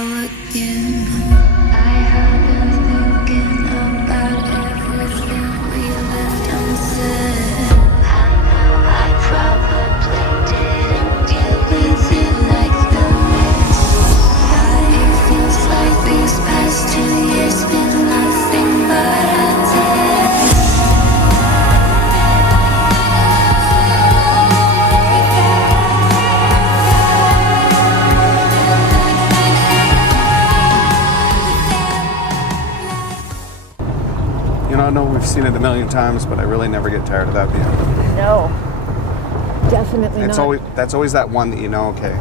fall again. I have been thinking about everything we left unsaid. I know I probably didn't deal with it like the rest. Yeah, it feels like these past 2 years been nothing but a test. You know, I know we've seen it a million times, but I really never get tired of that view. No, definitely It's not. that's always that one that you know, okay,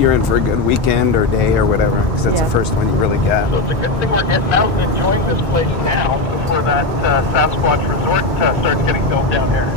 you're in for a good weekend or day or whatever, because that's Yeah. the first one you really get. So it's a good thing we're getting out and enjoying this place now before that Sasquatch resort starts getting built down here.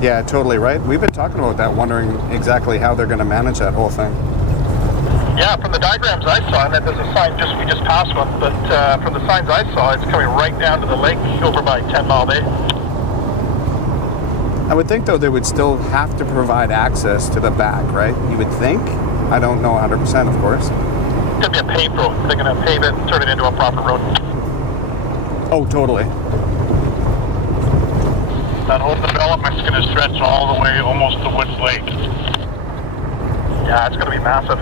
Yeah, totally right. We've been talking about that, wondering exactly how they're going to manage that whole thing. Yeah, from the diagrams I saw, and there's a sign we just passed one, but from the signs I saw, it's coming right down to the lake over by 10 Mile Bay. I would think, though, they would still have to provide access to the back, right? You would think. I don't know 100%, of course. It's going to be a paved road. They're going to pave it and turn it into a proper road. Oh, totally. That whole development's going to stretch all the way almost to Woods Lake. Yeah, it's going to be massive.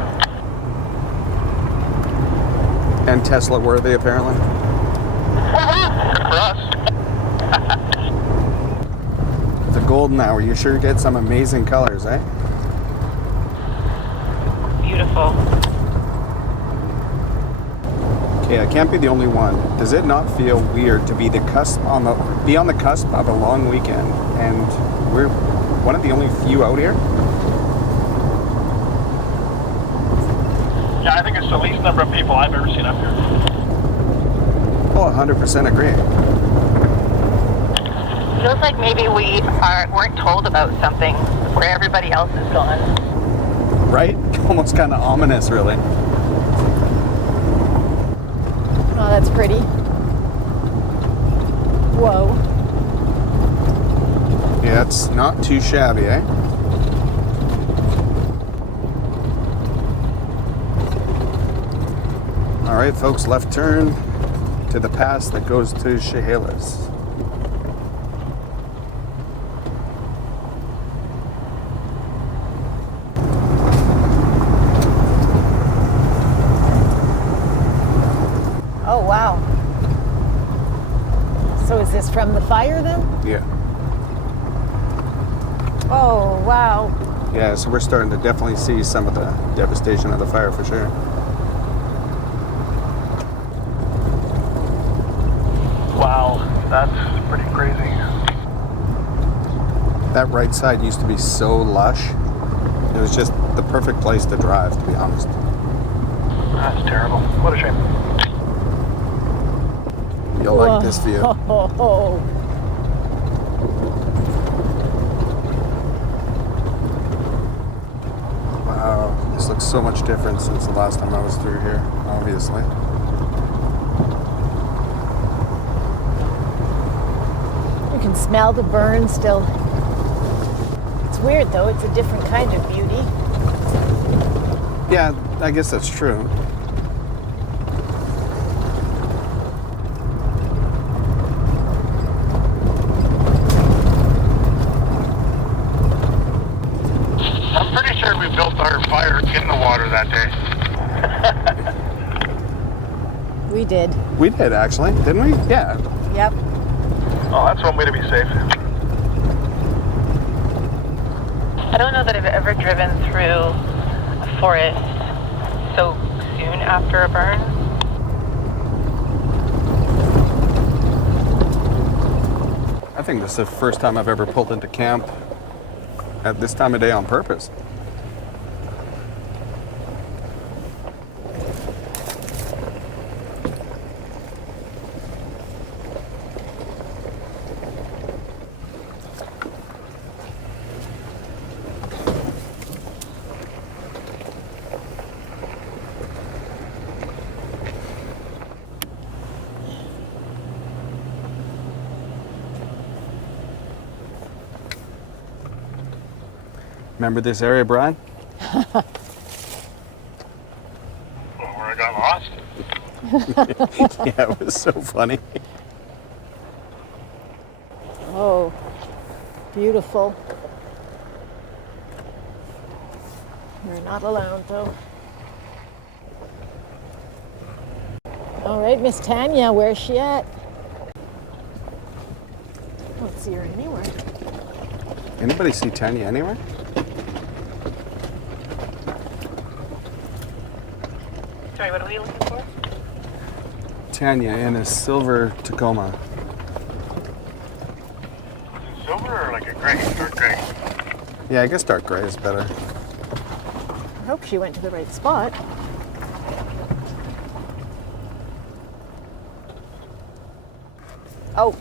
And Tesla worthy, apparently. Good for us. The golden hour, you sure get some amazing colors, eh? Beautiful. Okay, I can't be the only one. Does it not feel weird to be on the cusp of a long weekend, and we're one of the only few out here? Yeah, I think it's the least number of people I've ever seen up here. Oh, 100% agree. Feels like maybe we weren't told about something where everybody else is gone. Right? Almost kind of ominous, really. Oh, that's pretty. Whoa. Yeah, it's not too shabby, eh? All right, folks, left turn to the pass that goes to Chehalis. Oh, wow. So is this from the fire then? Yeah. Oh, wow. Yeah, so we're starting to definitely see some of the devastation of the fire for sure. Wow, that's pretty crazy. That right side used to be so lush. It was just the perfect place to drive, to be honest. That's terrible. What a shame. You'll like this view. Oh, Wow, this looks so much different since the last time I was through here, obviously. you can smell the burn still. It's weird though, it's a different kind of beauty. Yeah, I guess that's true. I'm pretty sure we built our fire in the water that day. We did. We did, actually, didn't we? Yeah. Yep. Oh, that's one way to be safe. I don't know that I've ever driven through a forest so soon after a burn. I think this is the first time I've ever pulled into camp at this time of day on purpose. Remember this area, Brian? Yeah, it was so funny. Oh, beautiful. We're not alone though. All right, Miss Tanya, where's she at? I don't see her anywhere. Anybody see Tanya anywhere? Sorry, what are we looking for? Tanya in a silver Tacoma. Silver or like a gray, dark gray? Yeah, I guess dark gray is better. I hope she went to the right spot. Oh,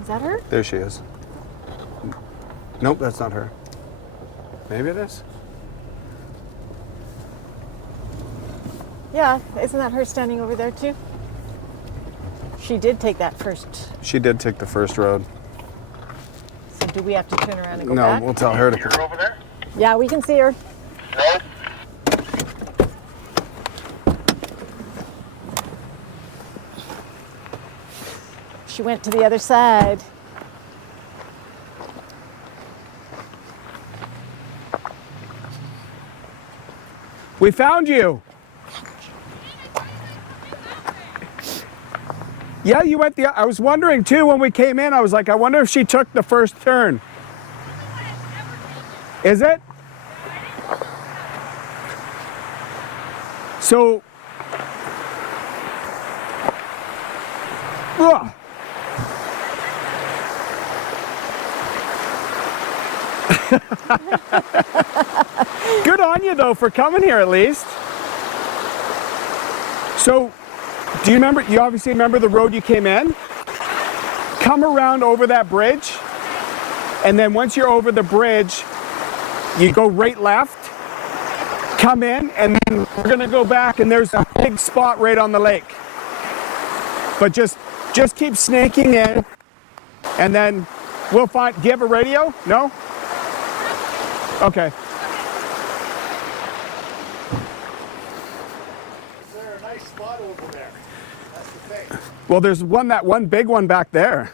is that her? There she is. Nope, that's not her. Maybe it is? Yeah, isn't that her standing over there too? She did take that first. She did take the first road. So do we have to turn around and go No, back? we'll tell her to You're over there? Yeah, we can see her. No. She went to the other side. We found you. Yeah, you went I was wondering too when we came in. I was like, I wonder if she took the first turn. Is it? So. Ugh. Good on you though for coming here at least. So, do you remember, you obviously remember the road you came in? Come around over that bridge, and then once you're over the bridge, you go right left, come in, and then we're gonna go back and there's a big spot right on the lake. But just keep snaking in, and then we'll find, do you have a radio? No? Okay. Is there a nice spot over there? That's the thing. Well, there's that one big one back there.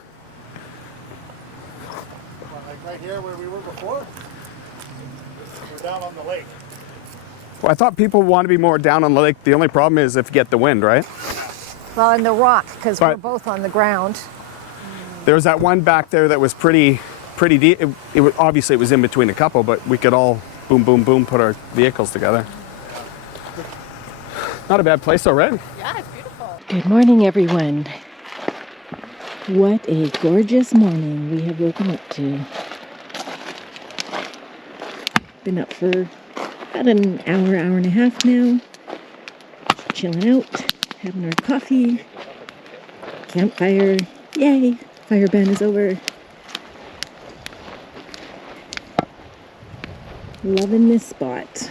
Like right here where we were before? We're down on the lake. Well, I thought people want to be more down on the lake. The only problem is if you get the wind, right? Well, and the rock, because we're But- both on the ground. There was that one back there that was pretty deep. It was, obviously it was in between a couple, but we could all boom, boom, boom, put our vehicles together. Not a bad place though, right? Yeah, it's beautiful. Good morning, everyone. What a gorgeous morning we have woken up to. Been up for about an hour and a half now. Chilling out, having our coffee. Campfire. Yay! Fire ban is over. Loving this spot.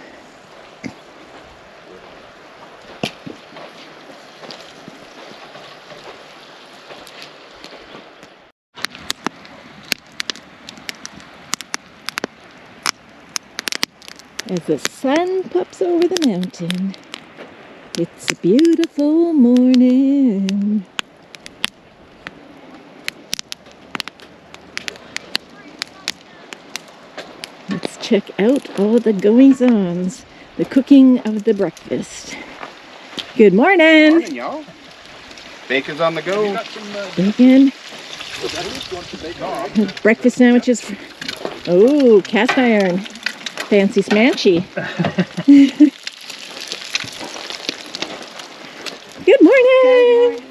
As the sun pops over the mountain, it's a beautiful morning. Let's check out all the goings-ons, the cooking of the breakfast. Good morning! Morning, y'all. Bacon's on the go. Bacon. Breakfast sandwiches. Oh, cast iron. Fancy smanchy. Good morning!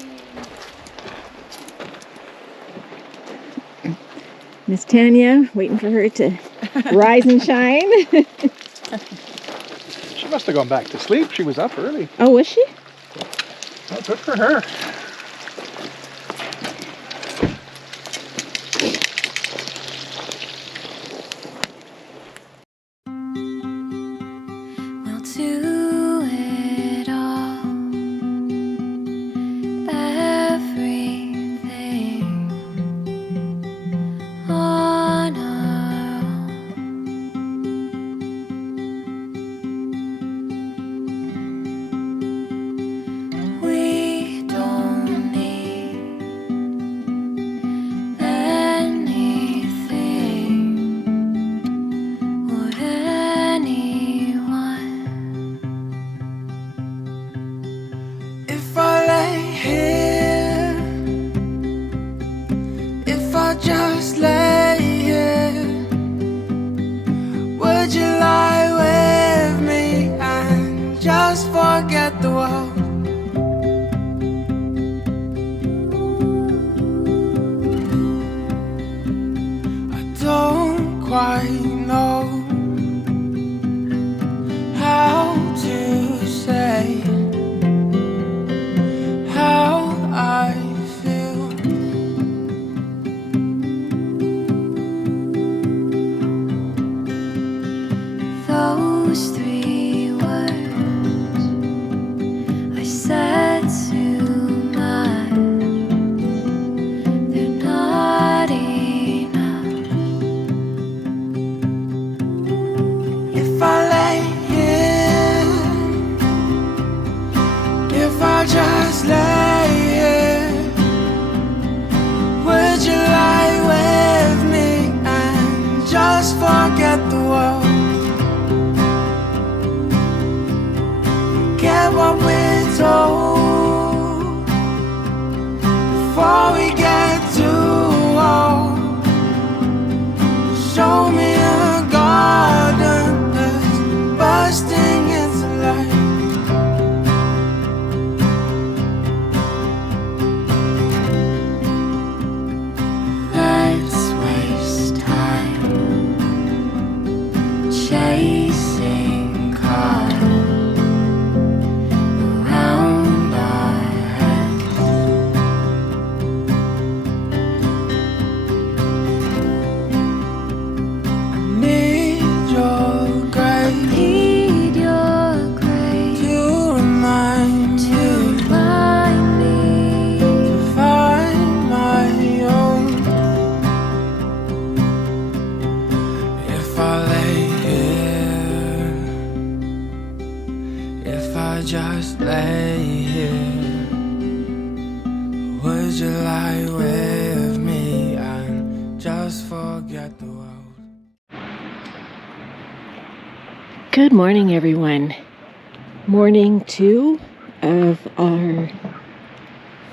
Miss Tanya, waiting for her to rise and shine. She must have gone back to sleep. She was up early. Oh, was she? Well, good for her. We'll do it all, everything on our own. We those three words I said too much. They're not enough. If I lay here, if I just lay here, would you lie with me and just forget the world? Get what we're told before we get too old. Show me a garden that's bursting into life. Let's waste time chasing cars around our heads. Need your grace Need your grace to remind to me remind me to find my own. If I lay here, if I just lay here, would you lie with me and just forget the world? Good morning, everyone. Morning 2 of our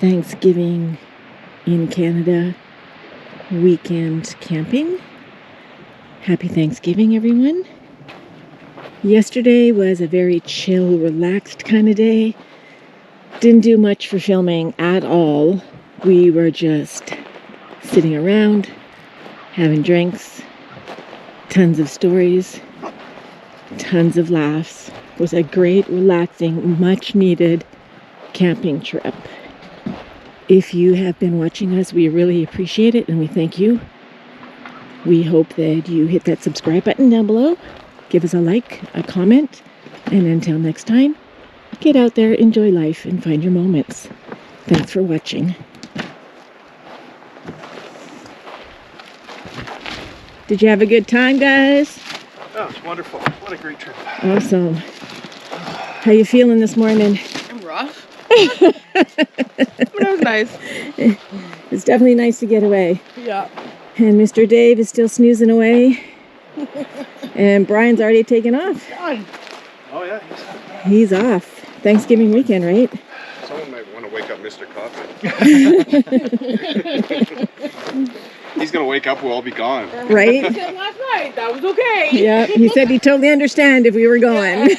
Thanksgiving in Canada weekend camping. Happy Thanksgiving, everyone. Yesterday was a very chill, relaxed kind of day. Didn't do much for filming at all. We were just sitting around, having drinks, tons of stories, tons of laughs. It was a great, relaxing, much needed camping trip. If you have been watching us, we really appreciate it and we thank you. We hope that you hit that subscribe button down below, give us a like, a comment, and until next time, get out there, enjoy life, and find your moments. Thanks for watching. Did you have a good time, guys? Oh, it's wonderful. What a great trip. Awesome. How you feeling this morning? I'm rough. But it was nice. It's definitely nice to get away. Yeah. And Mr. Dave is still snoozing away. And Brian's already taken off. Oh, yeah. He's off. Thanksgiving weekend, right? Someone might want to wake up Mr. Coffin. He's going to wake up, we'll all be gone. Right? He said last night that was okay. Yeah, he said he totally understand if we were going.